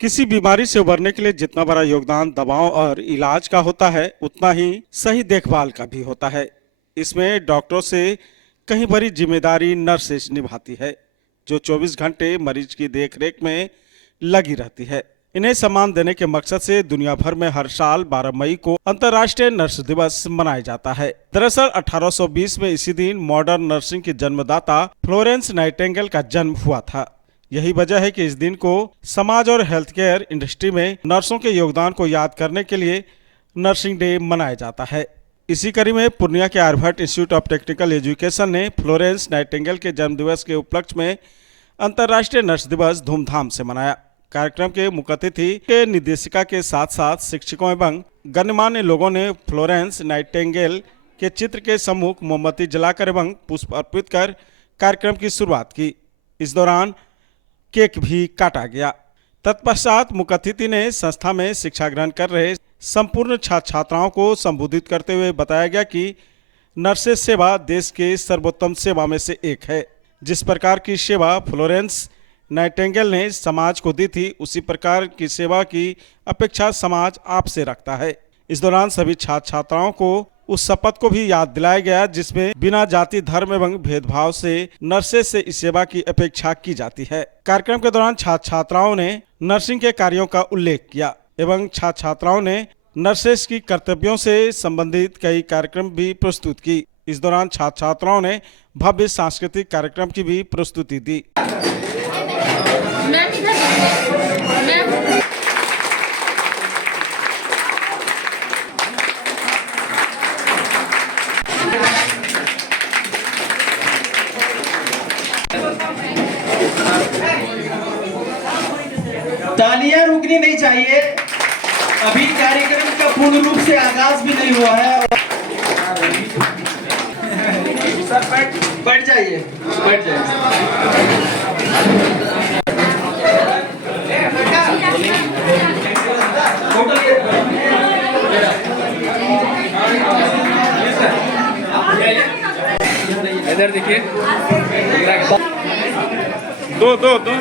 किसी बीमारी से उबरने के लिए जितना बड़ा योगदान दवाओं और इलाज का होता है, उतना ही सही देखभाल का भी होता है। इसमें डॉक्टरों से कहीं बड़ी जिम्मेदारी नर्सेज निभाती है, जो 24 घंटे मरीज की देखरेख में लगी रहती है। इन्हें सम्मान देने के मकसद से दुनिया भर में हर साल 12 मई को अंतर्राष्ट्रीय नर्स दिवस मनाया जाता है। दरअसल 1820 में इसी दिन मॉडर्न नर्सिंग की जन्मदाता फ्लोरेंस नाइटिंगेल का जन्म हुआ था। यही वजह है कि इस दिन को समाज और हेल्थ केयर इंडस्ट्री में नर्सों के योगदान को याद करने के लिए नर्सिंग डे मनाया जाता है। इसी कड़ी में पूर्णिया के Aryabhatta institute of technical education ने फ्लोरेंस नाइटिंगेल के जन्मदिवस के उपलक्ष्य में अंतर्राष्ट्रीय नर्स दिवस धूमधाम से मनाया। कार्यक्रम के मुख्य अतिथि के निर्देशिका के साथ साथ शिक्षकों एवं गणमान्य लोगों ने फ्लोरेंस नाइटिंगेल के चित्र के सम्मुख मोमबत्ती जलाकर एवं पुष्प अर्पित कर कार्यक्रम की शुरुआत की। इस दौरान केक भी काटा गया। तत्पश्चात मुख्य अतिथि ने संस्था में शिक्षा ग्रहण कर रहे संपूर्ण छात्र छात्राओं को संबोधित करते हुए बताया गया कि नर्सेज सेवा देश के सर्वोत्तम सेवा में से एक है। जिस प्रकार की सेवा फ्लोरेंस नाइटिंगेल ने समाज को दी थी, उसी प्रकार की सेवा की अपेक्षा समाज आपसे रखता है। इस दौरान सभी छात्र छात्राओं को उस शपथ को भी याद दिलाया गया जिसमें बिना जाति धर्म एवं भेदभाव से नर्सेज से इस सेवा की अपेक्षा की जाती है। कार्यक्रम के दौरान छात्र छात्राओं ने नर्सिंग के कार्यों का उल्लेख किया एवं छात्र छात्राओं ने नर्सेज की कर्तव्यों से संबंधित कई कार्यक्रम भी प्रस्तुत की। इस दौरान छात्र छात्राओं ने भव्य सांस्कृतिक कार्यक्रम की भी प्रस्तुति दी। तालियां रुकनी नहीं चाहिए। अभी कार्यक्रम का पूर्ण रूप से आगाज भी नहीं हुआ है। सर बैठ जाइए, बैठ जाइए। इधर देखिए, दो दो दो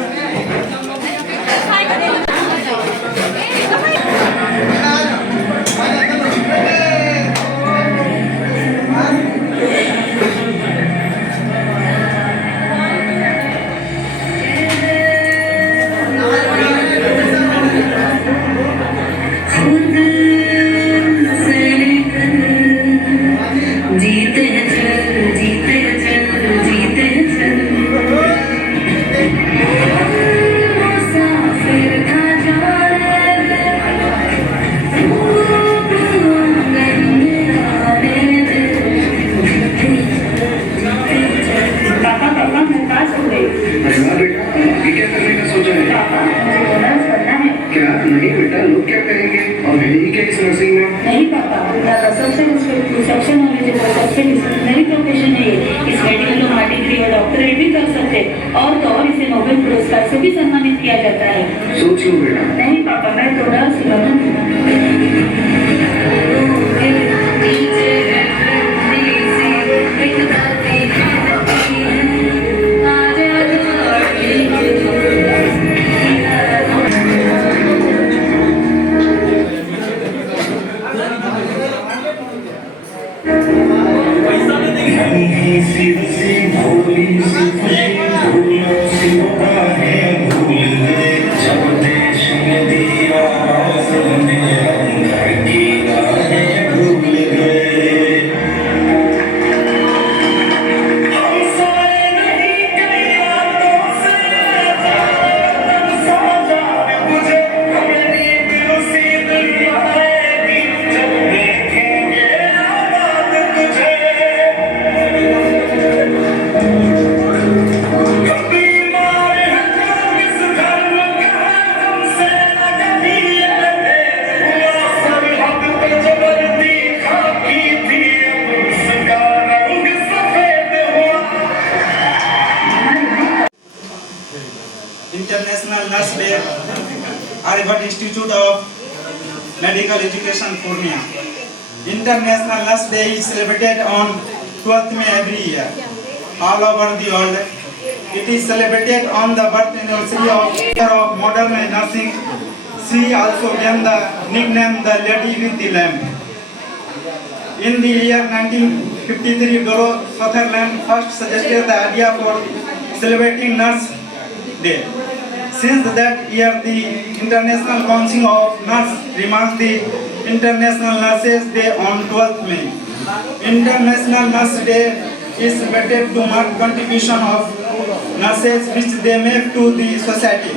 नहीं बेटा, लोग क्या कहेंगे और नहीं क्या इस नर्सिंग में? नहीं पापा, रिसेप्शन नई प्रोफेशन है ये। इसमें डिप्लोमा, डिग्री और डॉक्टरेट भी कर सकते, और तो और इसे नोबेल पुरस्कार से भी सम्मानित किया जाता है। सोच लो बेटा। नहीं पापा, मैं थोड़ा International Nurse Day, Aryabhatta Institute of Medical Education, Purnia. International Nurse Day is celebrated on 12th May every year, all over the world. It is celebrated on the birth anniversary of modern nursing She also gained the nickname the Lady with the Lamp. In the year 1953, Dorothy Sutherland first suggested the idea for celebrating Nurse Day. Since that year, the International Council of Nurses remarks the International Nurses Day on 12th May. International Nurse Day is celebrated to mark contribution of nurses which they make to the society.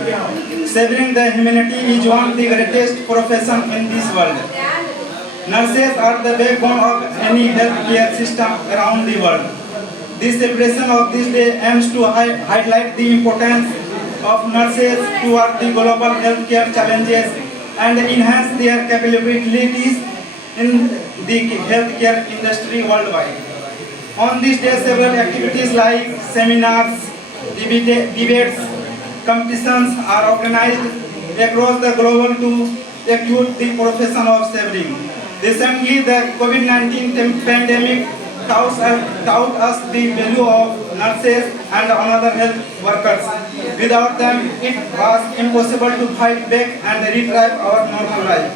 Saving the humanity is one of the greatest professions in this world. Nurses are the backbone of any healthcare system around the world. This celebration of this day aims to highlight the importance of nurses toward the global healthcare challenges and enhance their capabilities in the healthcare industry worldwide. On this day, several activities like seminars, debates, competitions are organized across the globe to equip the profession of saving. Recently, the COVID-19 pandemic taught us the value of nurses and other health workers. Without them, it was impossible to fight back and retrieve our normal life.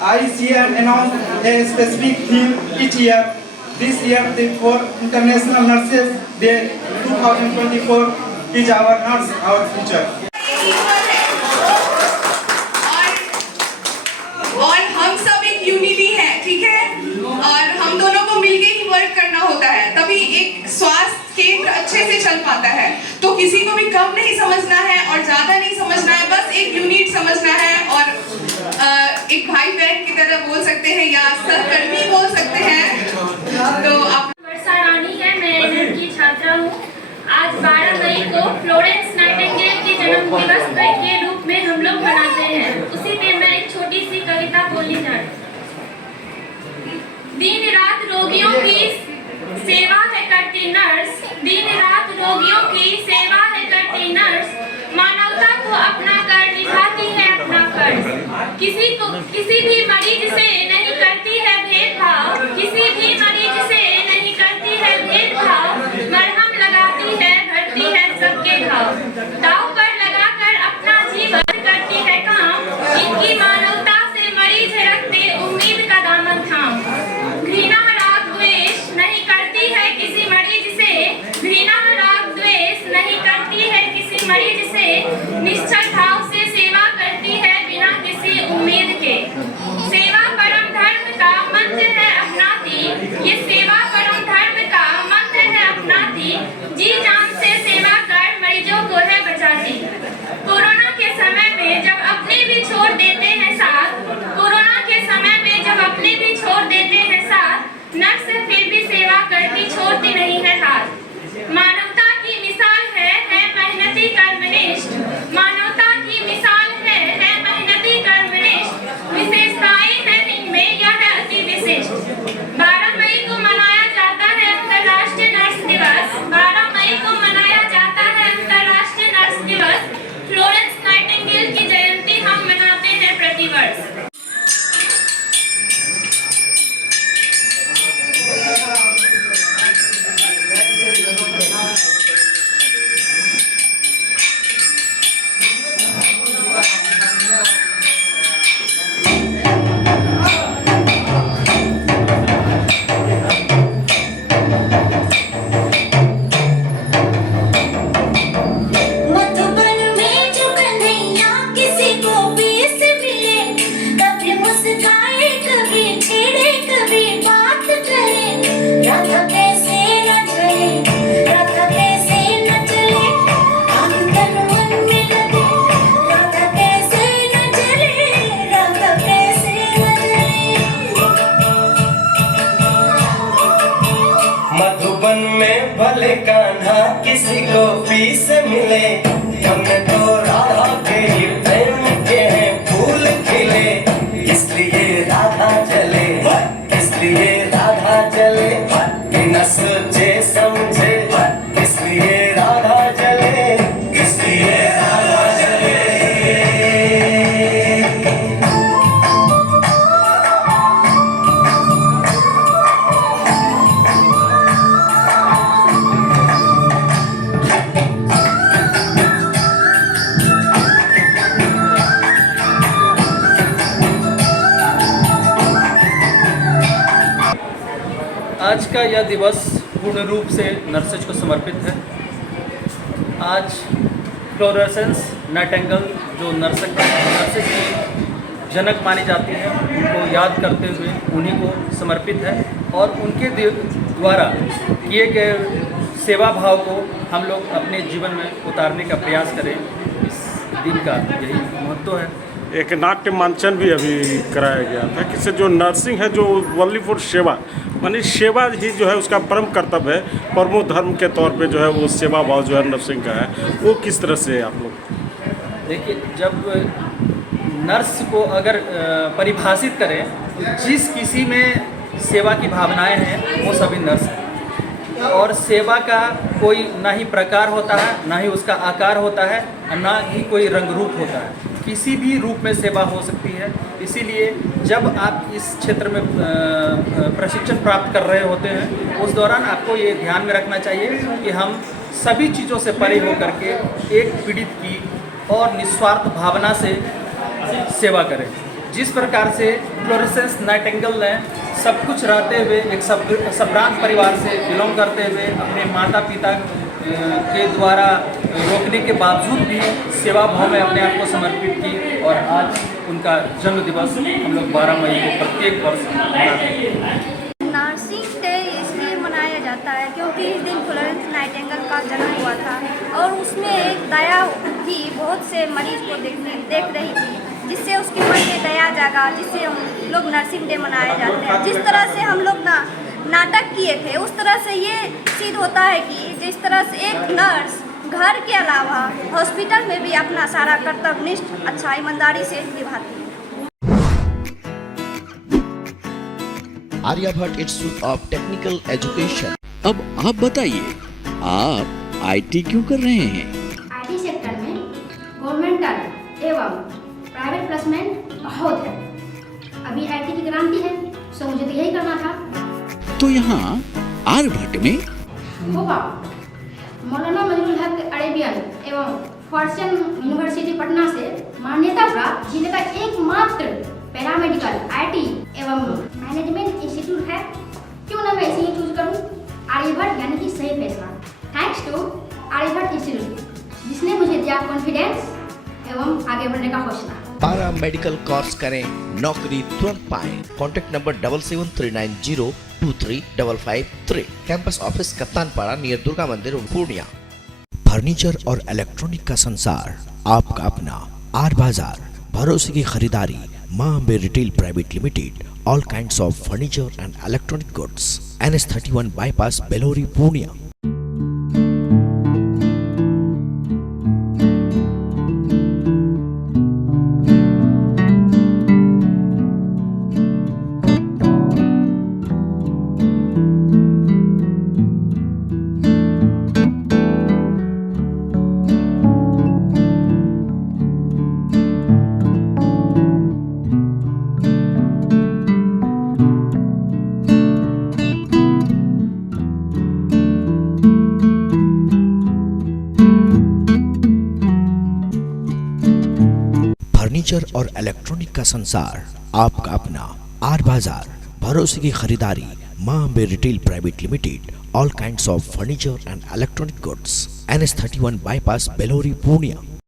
ICN announced a specific theme each year. This year, for International Nurses Day 2024 is our nurse, our future. और हम सब एक unity है, ठीक है, और हम दोनों को मिलके ही वर्क करना होता है, तभी एक स्वास्थ्य केंद्र अच्छे से चल पाता है। तो किसी को भी कम नहीं समझना है और ज्यादा नहीं समझना है, बस एक यूनिट समझना है और एक भाई बहन की तरह बोल सकते हैं या सहकर्मी बोल सकते हैं। तो आप वर्षा रानी है, मैं एनएम की छात्रा हूँ। आज 12 मई को फ्लोरेंस नाइटिंगेल के जन्म दिवस के रूप में हम लोग मनाते हैं। उसी पे मैं एक छोटी सी कविता बोलने जा रही हूँ। दिन रात रोगियों की सेवा है करती नर्स, दिन रात रोगियों की सेवा है करती नर्स, मानवता को अपना कर निभाती है अपना फर्ज। किसी भी मरीज से नहीं करती है भेदभाव, किसी भी मरीज से नहीं करती है भेदभाव, मरहम लगाती है भरती है सबके घाव, दाव पर लगाकर अपना जीवन करती है काम, इनकी मानवता से मरीज रखते उम्मीद का दामन थाम। घृणा राग द्वेष नहीं करती है किसी मरीज से, घृणा राग द्वेष नहीं करती है किसी मरीज से, निश्चल भाव से सेवा करती है बिना किसी उम्मीद के। सेवा परम धर्म आज का यह दिवस पूर्ण रूप से नर्सेज को समर्पित है। आज फ्लोरेसेंस नाइटिंगेल जो नर्सेज की जनक मानी जाती है, उनको याद करते हुए उन्हीं को समर्पित है और उनके द्वारा किए गए सेवा भाव को हम लोग अपने जीवन में उतारने का प्रयास करें। इस दिन का यही महत्व है। एक नाट्य मंचन भी अभी कराया गया था कि से जो नर्सिंग है जो ओनली फॉर सेवा, मानी सेवा ही जो है उसका परम कर्तव्य है, परमो धर्म के तौर पे जो है वो सेवा भाव जो है नर्सिंग का है, वो किस तरह से आप लोग? देखिए, जब नर्स को अगर परिभाषित करें, जिस किसी में सेवा की भावनाएं हैं वो सभी नर्स हैं। और सेवा का कोई ना ही प्रकार होता है, ना ही उसका आकार होता है, ना ही कोई रंग रूप होता है। किसी भी रूप में सेवा हो सकती है। इसीलिए जब आप इस क्षेत्र में प्रशिक्षण प्राप्त कर रहे होते हैं, उस दौरान आपको ये ध्यान में रखना चाहिए कि हम सभी चीज़ों से परे होकर के एक पीड़ित की और निस्वार्थ भावना से सेवा करें। जिस प्रकार से फ्लोरेसेंस नाइटिंगेल ने सब कुछ रहते हुए, एक संभ्रांत परिवार से बिलोंग करते हुए, अपने माता पिता के द्वारा रोकने के बावजूद भी सेवा भाव में अपने आप को समर्पित की और आज उनका जन्म दिवस हम लोग 12 मई को प्रत्येक वर्ष मनाते हैं। नर्सिंग डे इसलिए मनाया जाता है क्योंकि इस दिन फ्लोरेंस नाइटिंगेल का जन्म हुआ था और उसमें एक दया थी, बहुत से मरीज को देख रही थी, जिससे उसके मन में दया जागा, जिससे हम लोग नर्सिंग डे मनाए जाते हैं। जिस तरह से हम लोग नाटक किए थे, उस तरह से ये सिद्ध होता है कि जिस तरह से एक नर्स घर के अलावा हॉस्पिटल में भी अपना सारा कर्तव्यनिष्ठ अच्छा ईमानदारी से निभाती है। Aryabhatta institute of technical education. अब आप बताइए, आप आईटी क्यों कर रहे हैं? आईटी सेक्टर में गवर्नमेंटल एवं प्राइवेट प्लेसमेंट बहुत है। अभी आईटी की क्रांति है, सो मुझे तो यही करना था। तो यहाँ आर्यभट्ट में होगा मौलाना मजरूल हक अरेबियन एवं फॉर्च्यून यूनिवर्सिटी पटना से मान्यता प्राप्त जिले का एकमात्र पैरामेडिकल आईटी एवं मैनेजमेंट इंस्टीट्यूट है। क्यों ना मैं इसे ही चूज करूं? आर्यभट्ट यानी कि सही फैसला। थैंक्स टू आर्यभट्ट इंस्टीट्यूट जिसने मुझे दिया कॉन्फिडेंस एवं आगे बढ़ने का हौसला। पारा मेडिकल कोर्स करें, नौकरी तुरंत पाएं। Contact number 7739023553। Campus office Kaptanpara near Durga मंदिर पूर्णिया। फर्नीचर और इलेक्ट्रॉनिक का संसार, आपका अपना आर बाजार। भरोसे की खरीदारी, Maa Ambe retail private limited. All kinds of furniture and electronic goods. NS31 bypass Belori Purnia. Furniture और इलेक्ट्रॉनिक का संसार, आपका अपना आर बाजार। भरोसे की खरीदारी, Maa Ambe retail private limited. All kinds of furniture and electronic goods. NS31 bypass Belori Purnia.